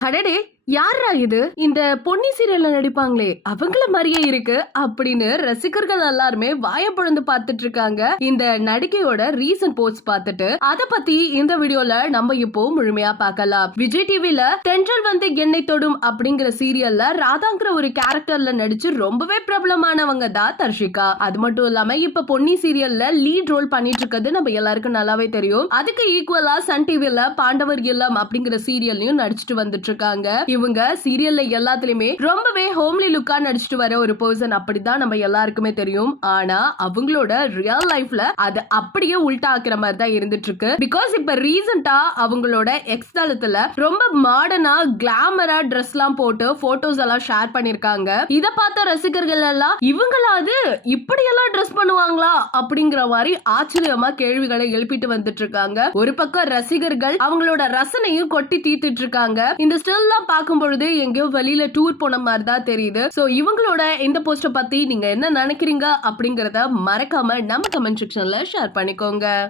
அடடே! யார்ரா இது? இந்த பொன்னி சீரியல்ல நடிப்பாங்களே, அவங்கள மாரியே இருக்கு அப்படின்னு ரசிகர்கள் எல்லாருமே வாய பொளந்து பார்த்துட்டு இருக்காங்க. இந்த நடிகையோட ரீசன்ட் போஸ்ட் பார்த்துட்டு, அத பத்தி இந்த வீடியோல நம்ம இப்போ முழுமையா பார்க்கலாம். விஜய் டிவில தென்றல் வந்து என்னை தொடும் அப்படிங்கிற சீரியல்ல ராதாங்கிற ஒரு கேரக்டர்ல நடிச்சு ரொம்பவே பிரபலமானவங்க தான் தர்ஷிகா. அது மட்டும் இல்லாம இப்ப பொன்னி சீரியல்ல லீட் ரோல் பண்ணிட்டு இருக்கிறது நம்ம எல்லாருக்கும் நல்லாவே தெரியும். அதுக்கு ஈக்குவலா சன் டிவில பாண்டவர் இல்லம் அப்படிங்கிற சீரியல்லையும் நடிச்சிட்டு வந்துட்டு இருக்காங்க. இவங்க சீரியல்ல எல்லாத்துலயுமே ரொம்பவே ஹோம்லி லுக்கா நடிச்சிட்டு வர ஒரு பர்சன் அப்படிதான் நம்ம எல்லாருக்குமே தெரியும். ஆனா அவங்களோட ரியல் லைஃப்ல அது அப்படியே உல்டா ஆக்குற மாதிரி தான் இருந்துட்டு இருக்கு. பிகாஸ் இப்ப ரீசெண்டா அவங்களோட எக்ஸ் தளத்துல ரொம்ப மாடர்னா கிளாமரா ட்ரெஸ் எல்லாம் போட்டு போட்டோஸ் எல்லாம் ஷேர் பண்ணிருக்காங்க. இத பார்த்த ரசிகர்கள் எல்லாம் இவங்களாவது இப்படி எல்லாம் ட்ரெஸ் பண்ணுவாங்களா அப்படிங்கிற மாதிரி ஆச்சரியமா கேள்விகளை எழுப்பிட்டு வந்துட்டு இருக்காங்க. ஒரு பக்கம் ரசிகர்கள் அவங்களோட ரசனையும் கொட்டி தீர்த்துட்டு இருக்காங்க. இந்த ஸ்டில் எல்லாம் பார்க்கும் பொழுது எங்கேயோ வெளியில டூர் போன மாதிரி தான் தெரியுது. சோ இவங்களோட இந்த போஸ்ட பத்தி நீங்க என்ன நினைக்கிறீங்க அப்படிங்கறத மறக்காம நம்ம கமெண்ட் செக்ஷன்ல ஷேர் பண்ணிக்கோங்க.